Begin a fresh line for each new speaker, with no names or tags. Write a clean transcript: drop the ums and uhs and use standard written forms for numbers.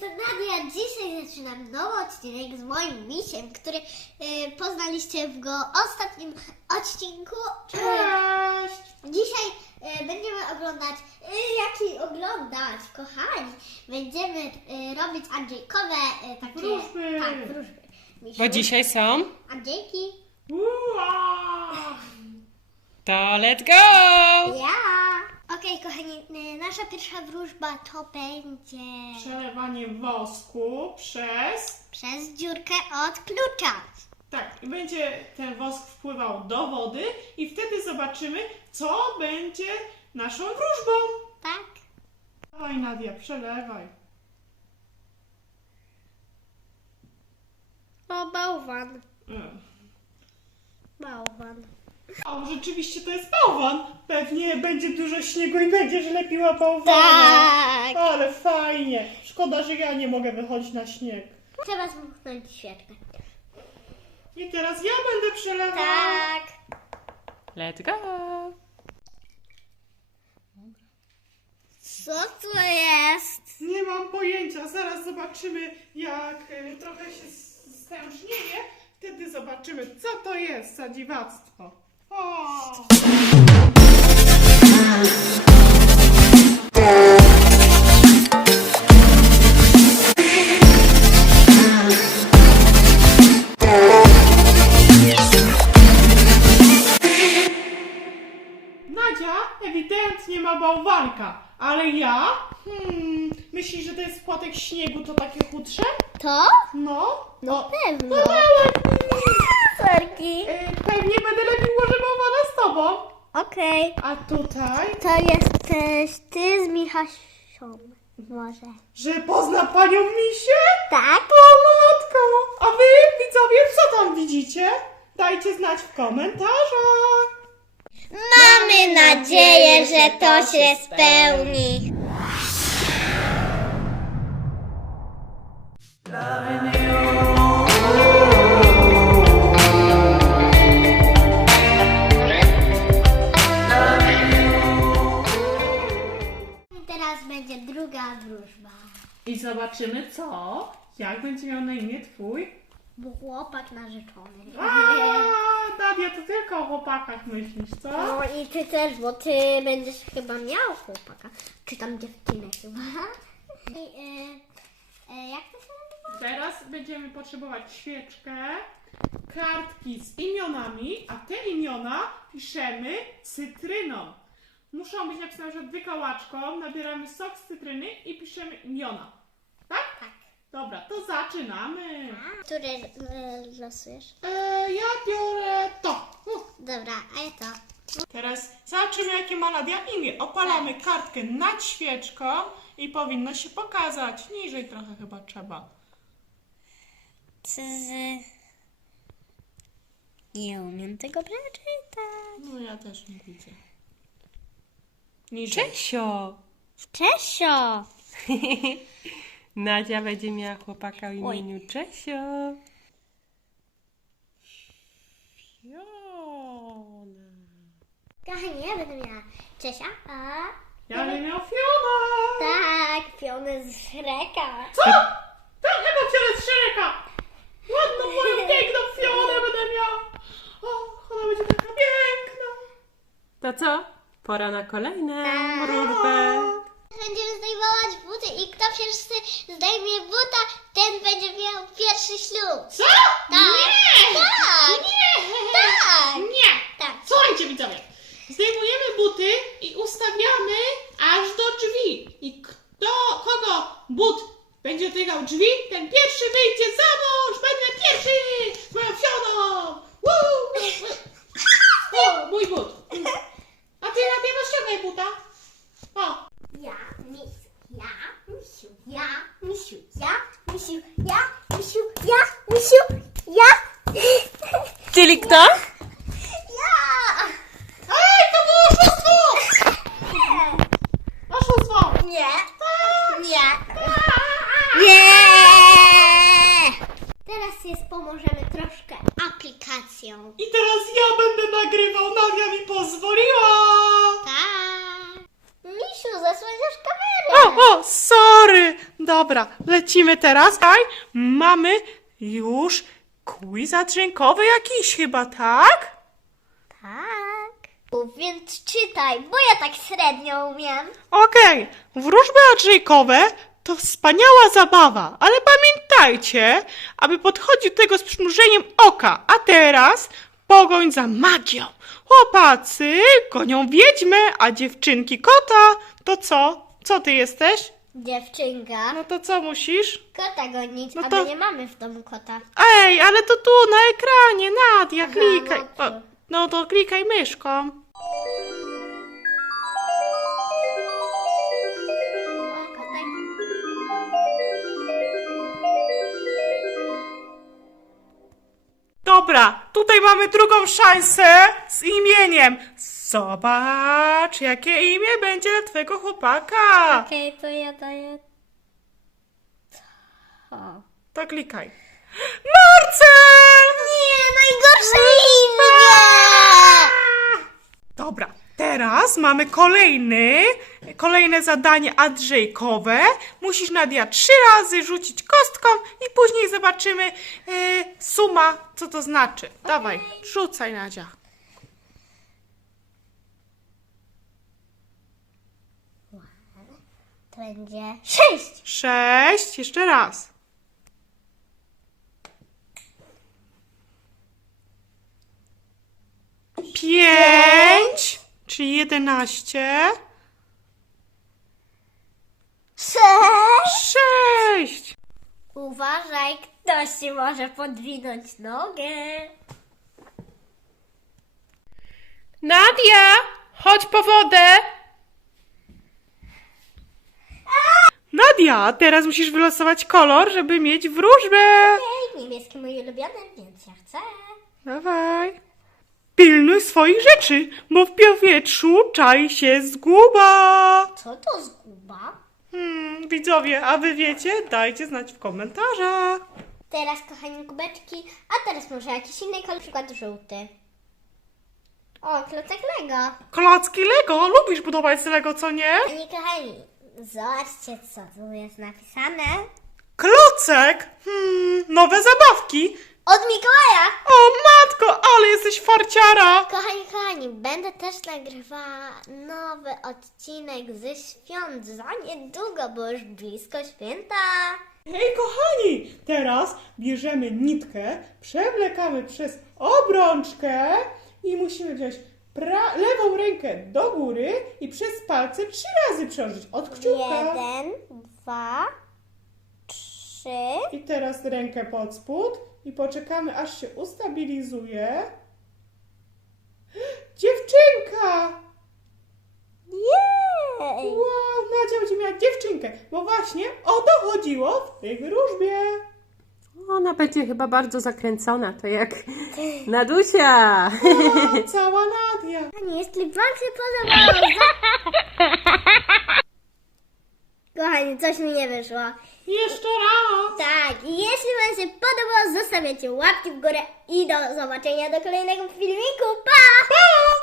Nadia, dzisiaj zaczynam nowy odcinek z moim misiem, który poznaliście w go ostatnim odcinku.
Cześć!
Dzisiaj będziemy oglądać, kochani, będziemy robić Andrzejkowe takie
Wróżby.
Tak, wróżby. Misiu,
Bo dzisiaj są.
Andrzejki.
Ua!
To let's go!
Ja. Okej, kochani, nasza pierwsza wróżba to będzie
Przelewanie wosku
przez dziurkę od klucza.
Tak, i będzie ten wosk wpływał do wody i wtedy zobaczymy, co będzie naszą wróżbą.
Tak.
Dawaj, Nadia, przelewaj.
O, bałwan.
Mm.
Bałwan.
O, rzeczywiście to jest bałwan. Pewnie będzie dużo śniegu i będziesz lepiła bałwana.
Tak.
Ale fajnie. Szkoda, że ja nie mogę wychodzić na śnieg.
Trzeba zmuchnąć świeczkę.
I teraz ja będę przelewał.
Tak.
Let's go!
Co to jest?
Nie mam pojęcia. Zaraz zobaczymy, jak trochę się stężnieje. Wtedy zobaczymy, co to jest za dziwactwo. O! Nadia ewidentnie ma bałwanka, ale ja? Myślisz, że to jest płatek śniegu, to takie chudsze?
To?
No.
No pewno. Sorki.
Pewnie będę lepiej może bałwana z tobą.
Okej.
A tutaj?
To jesteś ty z Michasią. Może.
Że pozna panią Misię?
Tak?
O matko! A wy, widzowie, co tam widzicie? Dajcie znać w komentarzach.
Mamy nadzieję, że to się spełni. Teraz będzie druga wróżba.
I zobaczymy co? Jak będzie miał na imię twój?
Chłopak narzeczony.
Nadia, to tylko o chłopakach myślisz, co?
No i ty też, bo ty będziesz chyba miał chłopaka. Czy tam dziewczynę chyba. I, jak to się nazywa?
Teraz będziemy potrzebować świeczkę, kartki z imionami, a te imiona piszemy cytryną. Muszą być napisane na przykład wykałaczką, nabieramy sok z cytryny i piszemy imiona. Tak?
Tak.
Dobra, to zaczynamy.
Które losujesz?
Ja biorę to.
Dobra, a ja to.
Teraz zobaczymy, jakie ma Nadia imię. Opalamy kartkę nad świeczką i powinno się pokazać. Niżej trochę chyba trzeba.
Nie umiem tego przeczytać.
No ja też nie widzę. Niżej.
Czesio!
Czesio!
Nadia będzie miała chłopaka o imieniu Czesio.
Fiona.
Kochani, ja będę miała Czesia, a...
Ja będę miał Fiona.
Tak, Fionę z Shreka.
Co? Tak, jaką Fionę z Shreka? Ładną, moją piękną Fionę będę miał. O, ona będzie taka piękna.
To co? Pora na kolejną
Tak.
wróżbę.
Będziemy zdejmować buty i kto pierwszy zdejmie buta, ten będzie miał pierwszy ślub.
Co?
Tak.
Nie!
Tak.
Nie!
Tak.
Nie!
Tak.
Słuchajcie, widzowie. Zdejmujemy buty i ustawiamy aż do drzwi. I kogo but będzie dotykał drzwi, ten pierwszy wyjdzie za mąż. Będę pierwszy z moją Fioną. Woo! O, mój but. A ty, Nadia, rozciągaj buta. O.
Ja, misiu, ja, misiu, ja, misiu, ja, misiu, ja, misiu, ja.
Czyli kto?
Ja!
Ej, to było oszustwo! Oszustwo!
Nie. Nie. Nie. Teraz jest pomożemy troszkę aplikacją.
I teraz ja będę nagrywał. Nadia mi pozwoliła.
Tak. Misiu, zasłaniasz kamerę.
O, sorry!
Dobra, lecimy teraz. Tutaj mamy już quiz dźwiękowy jakiś chyba, tak?
Tak. Więc czytaj, bo ja tak średnio umiem.
Okej, wróżby dźwiękowe to wspaniała zabawa, ale pamiętajcie, aby podchodzić do tego z przymrużeniem oka. A teraz pogoń za magią. Chłopacy gonią wiedźmę, a dziewczynki kota. To co? Co ty jesteś?
Dziewczynka.
No to co musisz?
Kota gonić,
No
a
to-
my nie mamy w domu kota.
Ej, ale to tu na ekranie, Nadia,
Aha,
klikaj.
no
O,
to-
no to klikaj myszką.
O, kotek.
Dobra, tutaj mamy drugą szansę z imieniem. Zobacz, jakie imię będzie dla twojego chłopaka.
Okej, to ja daję... Co?
To klikaj. Marcel!
Nie, najgorsze imię!
Dobra, teraz mamy kolejne zadanie Andrzejkowe. Musisz, Nadia, 3 razy rzucić kostką i później zobaczymy suma, co to znaczy. Dawaj, rzucaj, Nadia.
To będzie 6.
6, jeszcze raz. 5, czyli 11.
6.
6.
Uważaj, ktoś ci może podwinąć nogę.
Nadia, chodź po wodę.
Nadia, teraz musisz wylosować kolor, żeby mieć wróżbę.
Ej, niebieski mój ulubiony, więc ja chcę.
Dawaj. Pilnuj swoich rzeczy, bo w powietrzu czai się zguba.
Co to zguba?
Widzowie, a wy wiecie? Dajcie znać w komentarzach.
Teraz, kochani kubeczki, a teraz może jakiś inny kolor, na przykład żółty. O, klocek Lego.
Klocki Lego, lubisz budować z Lego, co nie?
Pani kochani, zobaczcie, co tu jest napisane.
Klocek? Nowe zabawki.
Od Mikołaja!
O matko, ale jesteś farciara.
Kochani, będę też nagrywała nowy odcinek ze świąt za niedługo, bo już blisko święta.
Hej kochani, teraz bierzemy nitkę, przewlekamy przez obrączkę i musimy wziąć lewą rękę do góry i przez palce 3 razy przełożyć od kciuka.
1, 2, 3.
I teraz rękę pod spód i poczekamy, aż się ustabilizuje. Dziewczynka!
Jej!
Wow, Nadia będzie miała dziewczynkę, bo właśnie o to chodziło w tej wróżbie.
Ona będzie chyba bardzo zakręcona, to jak Nadusia.
O, cała Nadia.
Kochani, jeśli Wam się podobało... Kochani, coś mi nie wyszło.
Jeszcze raz.
Tak, i jeśli Wam się podobało, zostawiacie łapki w górę i do zobaczenia do kolejnego filmiku. Pa!
Pa!